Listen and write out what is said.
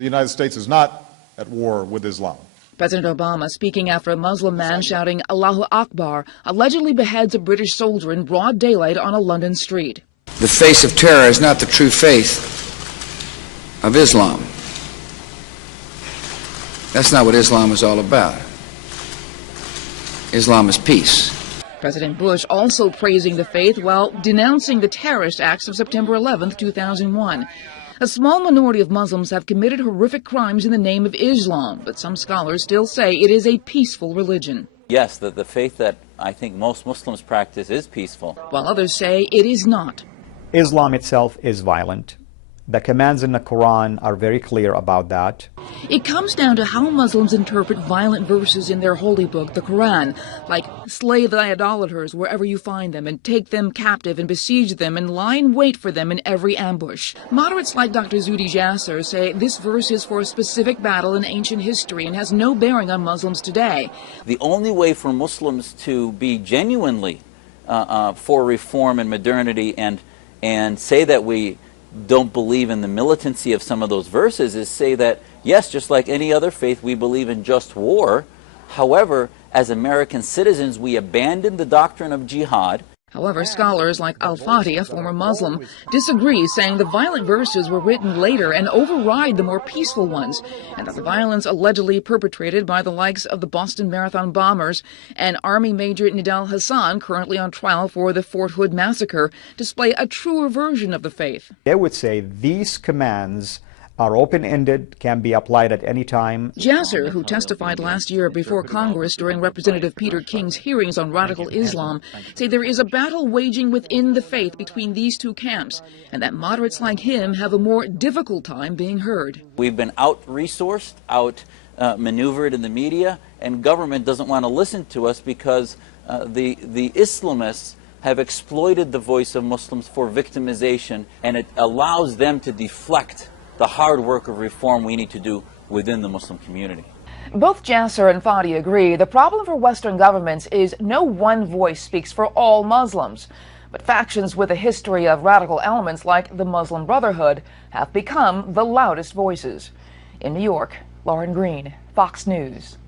The United States is not at war with Islam. President Obama, speaking after a Muslim man shouting Allahu Akbar, allegedly beheads a British soldier in broad daylight on a London street. The face of terror is not the true faith of Islam. That's not what Islam is all about. Islam is peace. President Bush also praising the faith while denouncing the terrorist acts of September 11, 2001. A small minority of Muslims have committed horrific crimes in the name of Islam, but some scholars still say it is a peaceful religion. Yes, the faith that I think most Muslims practice is peaceful, while others say it is not. Islam itself is violent. The commands in the Quran are very clear about that. It comes down to how Muslims interpret violent verses in their holy book, the Quran, like slay the idolaters wherever you find them and take them captive and besiege them and lie in wait for them in every ambush. Moderates like Dr. Zuhdi Jasser say this verse is for a specific battle in ancient history and has no bearing on Muslims today. The only way for Muslims to be genuinely for reform and modernity and say that we don't believe in the militancy of some of those verses is say that, yes, just like any other faith, we believe in just war. However, as American citizens, we abandon the doctrine of jihad. However, scholars like Al-Fati, a former Muslim, disagree, saying the violent verses were written later and override the more peaceful ones, and that the violence allegedly perpetrated by the likes of the Boston Marathon bombers and Army Major Nidal Hassan, currently on trial for the Fort Hood massacre, display a truer version of the faith. They would say these commands are open-ended, can be applied at any time. Jasser, who testified last year before Congress during Representative Peter King's hearings on radical Islam, say there is a battle waging within the faith between these two camps, and that moderates like him have a more difficult time being heard. We've been out-resourced, out-maneuvered in the media, and government doesn't want to listen to us because the Islamists have exploited the voice of Muslims for victimization, and it allows them to deflect the hard work of reform we need to do within the Muslim community. Both Jasser and Fadi agree the problem for Western governments is no one voice speaks for all Muslims, but factions with a history of radical elements like the Muslim Brotherhood have become the loudest voices. In New York, Lauren Green, Fox News.